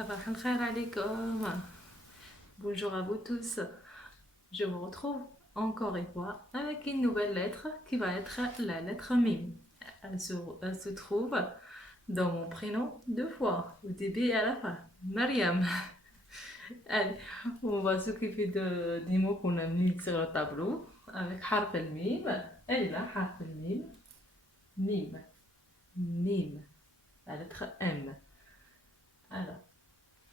صباح الخير عليكم. Bonjour à vous tous. Je vous retrouve encore une fois avec une nouvelle lettre qui va être la lettre Mim. Elle se trouve dans mon prénom deux fois, au début et à la fin. Mariam. Allez, on va s'occuper des mots qu'on a mis sur le tableau avec harf al-mim. Elle est là, harf al-mim. Mim. Mim. La lettre M. Alors,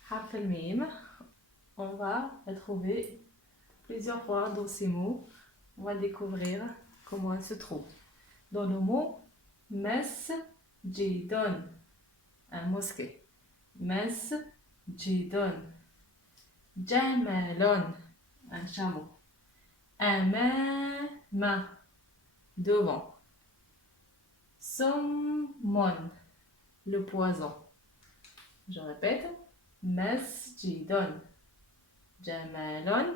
harf al-mim. On va la trouver plusieurs fois dans ces mots. On va découvrir comment elle se trouve. Dans le mot masjidon, un mosquée. Masjidon. Jamalon, un chameau. Amama, devant. Sommon, le poison. Je répète. Masjidon. Jamalon.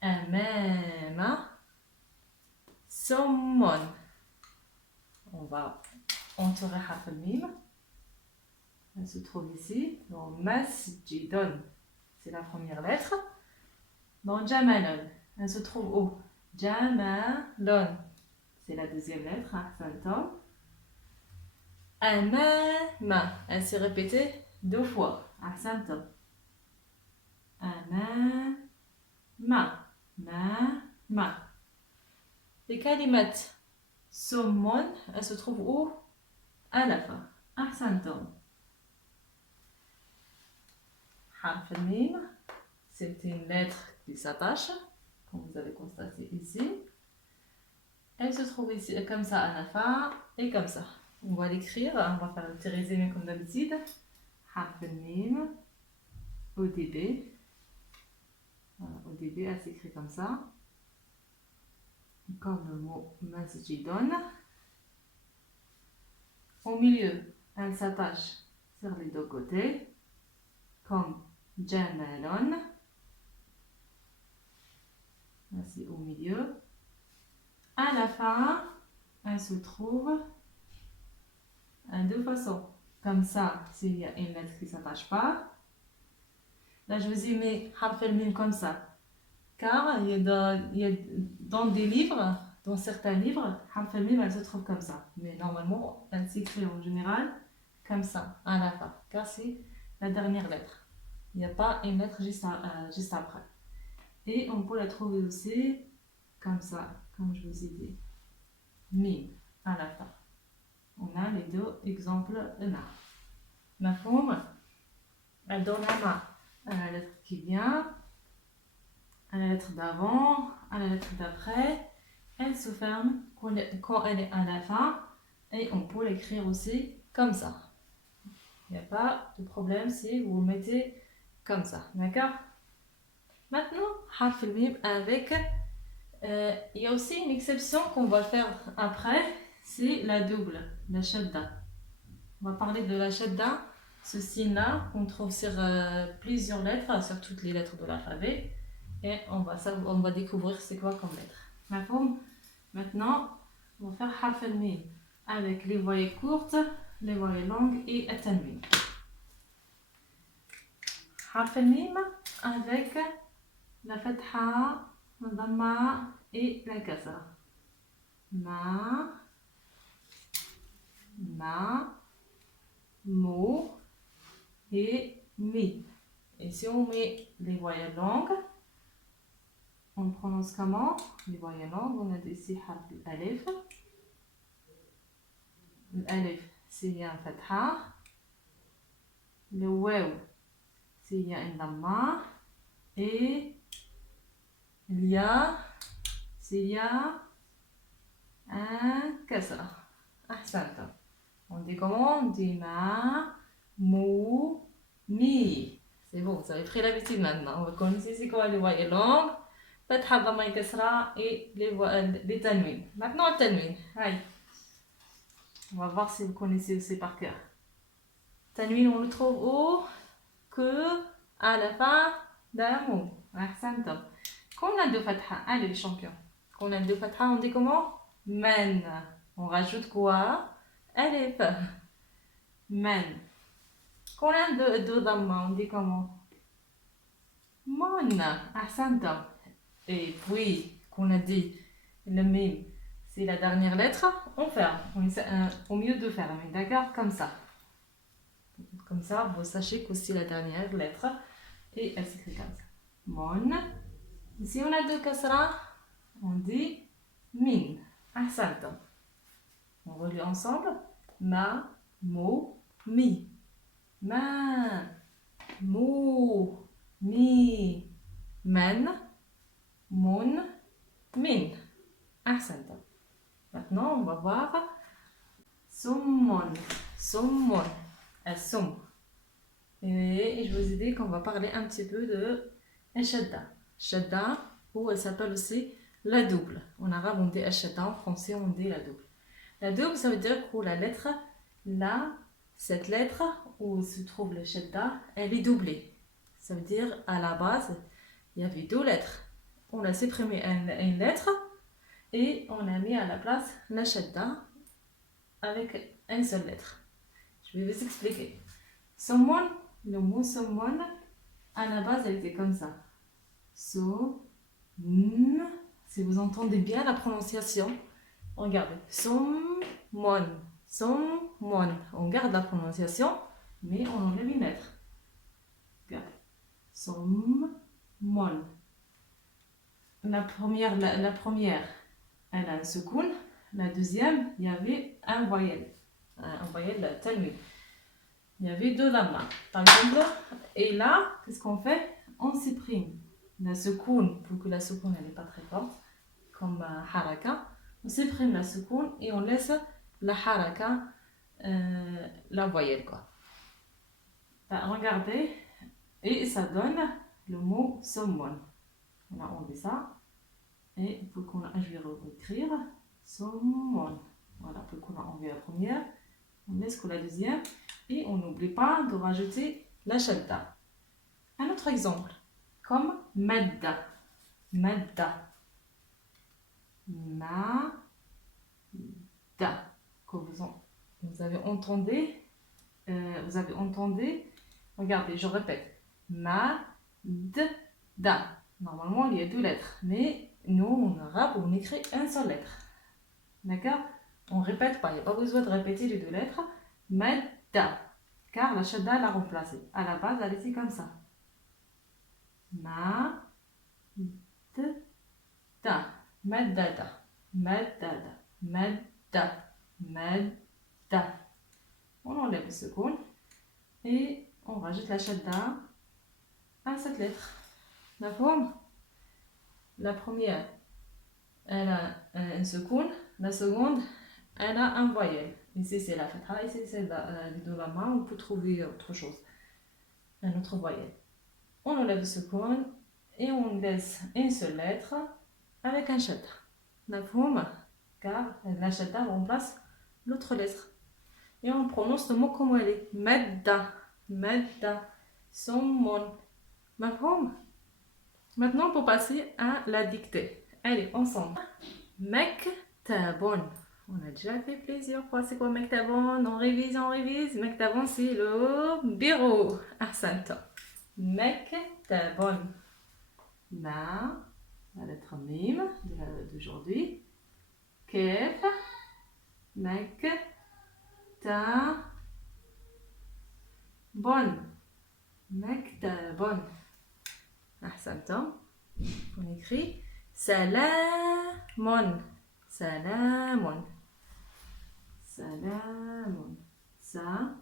Amama. Sommon. On va entourer harf al-mim. Elle se trouve ici, dans masjidon. C'est la première lettre. Dans jamalon, elle se trouve où? Jamalon. C'est la deuxième lettre, ahsantum. Amama, elle s'est répétée deux fois, ahsantum. Amama, ma. Les kalimat sommon, elle se trouve où? À la fin. Ahsantum. Harf al-mim, c'est une lettre qui s'attache, comme vous avez constaté ici. Elle se trouve ici comme ça à la fin et comme ça. On va l'écrire, on va faire le petit résumé comme d'habitude. Harf al-mim, au début. Voilà, au début, elle s'écrit comme ça. Comme le mot masjidon. Au milieu, elle s'attache sur les deux côtés, comme jamalon. Ainsi au milieu. À la fin, elle se trouve de deux façons. Comme ça, s'il y a une lettre qui ne s'attache pas. Là, je vous ai mis harf al-mim comme ça. Car il y a dans des livres, dans certains livres, harf al-mim, elle se trouve comme ça. Mais normalement, elle s'écrit en général comme ça, à la fin. Car c'est la dernière lettre. Il n'y a pas une lettre juste après. Et on peut la trouver aussi comme ça, comme je vous ai dit. Mim, à la fin. On a les deux exemples là. Mafhoum, elle donne la main à la lettre qui vient, à la lettre d'avant, à la lettre d'après. Elle se ferme quand elle est à la fin et on peut l'écrire aussi comme ça. Il n'y a pas de problème si vous le mettez comme ça, d'accord? Maintenant, harf al-mim avec... il y a aussi une exception qu'on va faire après, c'est la double, la shadda. On va parler de la shadda, ce signe-là qu'on trouve sur plusieurs lettres, sur toutes les lettres de l'alphabet. Et on va découvrir c'est quoi comme lettre. Maintenant, on va faire harf al-mim avec les voyelles courtes, les voyelles longues et at-tanwin. Harf al-mim avec la fatha, la dhamma et la kasra. Ma, mo et mi. Et si on met les voyelles longues, on prononce comment? Les voyelles longues, on a ici harf al-alif. L'alif, s'il y a un fatha. Le waw, s'il y a une dhamma. Et il y a, s'il y a un kasra. Ahsantum. On dit comment? On dit ma, mou, mi. C'est bon, vous avez pris l'habitude maintenant. Vous connaissez c'est quoi les voyelles longues, fatha, dhamma et kasra et les tanwin. Maintenant le tanwin. Allez. On va voir si vous connaissez aussi par cœur. Tanwin, on le trouve où? Que à la fin d'un mot. Ahsantum. Quand on a deux fatha, allez les champions. Quand on a deux fatha, on dit comment? Man. On rajoute quoi? Alif. Man. Qu'on a deux dhamma, on dit comment? Mon, ahsanta. Et puis, qu'on a dit le mime, c'est la dernière lettre, on ferme. On essaie, au mieux de fermer, d'accord? Comme ça. Comme ça, vous sachez que c'est la dernière lettre et elle s'écrit comme ça. Mon. Ici, on a deux kasra, on dit min. Ahsanta. On relit ensemble. Ma, mo, mi. Ma, mo, mi. Man, mon, min. Ahsanta. Maintenant, on va voir summon. Summon. Soum. Et je vous ai dit qu'on va parler un petit peu de Shadda. Shadda, ou elle s'appelle aussi la double. En arabe, on dit Shadda, en français, on dit la double. La double, ça veut dire que la lettre, là, cette lettre où se trouve le Shadda, elle est doublée. Ça veut dire, à la base, il y avait deux lettres. On a supprimé une lettre et on a mis à la place la Shadda avec une seule lettre. Je vais vous expliquer. Someone, le mot someone, à la base, elle était comme ça. So, si vous entendez bien la prononciation, regardez. Someone, someone. On garde la prononciation, mais on enlève une lettre. Regardez. Someone. La première, elle a un soukoun. La deuxième, il y avait un voyelle. Un voyelle tanwin. Il y avait deux lammas, par exemple. Et là, qu'est-ce qu'on fait? On supprime la soukoun, pour que la soukoun n'est pas très forte, comme haraka. On supprime la soukoun et on laisse la haraka, la voyelle, quoi. Regardez, et ça donne le mot someone. On a enlevé ça. Et pour qu'on je vais réécrire someone. Voilà, pour qu'on a enlevé la première. On laisse que la deuxième. Et on n'oublie pas de rajouter la shadda. Un autre exemple, comme madda. Madda. Ma. Da. Que vous avez entendu. Regardez, je répète. Ma. Da. Normalement, il y a deux lettres. Mais nous, en arabe, on écrit une seule lettre. D'accord? On ne répète pas. Il n'y a pas besoin de répéter les deux lettres. Madda. Car la shadda l'a remplacée. À la base, elle était comme ça. Ma. Da. Maddada. Maddada. Madda. Madda. On enlève le second. Et on rajoute la shadda à cette lettre. D'accord? La première, elle a un second. La seconde, elle a un voyelle. Ici, c'est la fatha. Ici, c'est les deux lammas. On peut trouver autre chose. Un autre voyelle. On enlève le second et on laisse une seule lettre avec un shadda. D'accord? Car la shadda remplace l'autre lettre. Et on prononce le mot comme elle est. Madda. Madda. Sommon. D'accord? Maintenant, pour passer à la dictée. Allez, ensemble. Mektabon. On a déjà fait plusieurs fois. C'est quoi Mektabon? On révise, on révise. Mektabon, c'est le bureau. Ahsanta. Mektabon. Ma, la lettre mim d'aujourd'hui. Kef. Mektabon. Mektabon. Ahsanta. On écrit salamon. Salamon. Salamon. Salamon.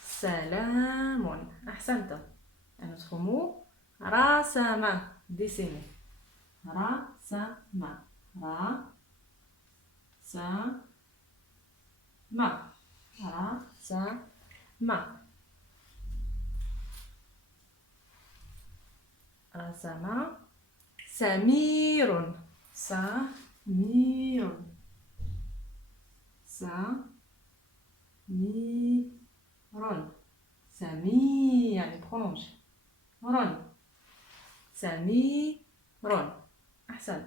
Salamon. Ahsanta. Un autre mot. Rasama. Dessiner. Rasama. Rasama. Rasama. Samirun. Samirun. Samirun. Sami, allez, prolonge. Ron. Samirun. Ahsant.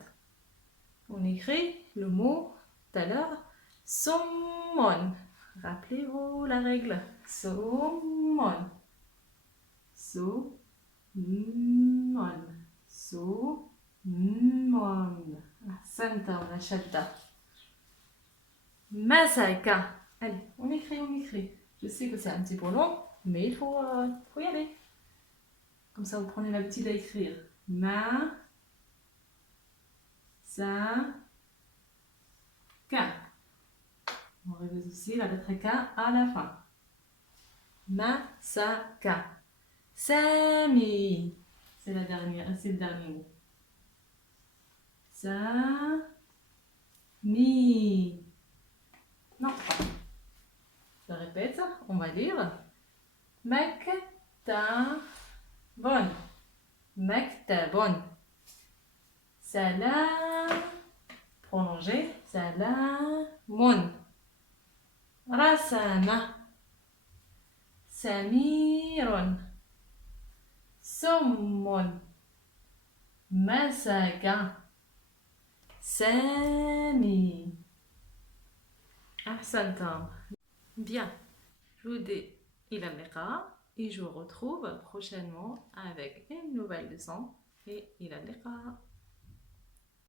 On écrit le mot tout à l'heure. Sommon. Rappelez-vous la règle. Sommon. Sommon. Sommon. أحسنت ولا شدة. مسك. Allez, on écrit, on écrit. Je sais que c'est un petit peu long, mais il faut y aller. Comme ça, vous prenez l'habitude à écrire. Ma, sa, ka. On révise aussi la lettre K à la fin. Ma, sa, ka. Sami. C'est le dernier mot. Sa, mi. Non. Je répète, on va lire. Mektabon. Mektabon. Salam. Prolongé. Salamun. Rasama. Samirun. Sommun. Masaka. Sami. أحسنتم. Bien, je vous dis إلى اللقاء et je vous retrouve prochainement avec une nouvelle leçon et إلى اللقاء.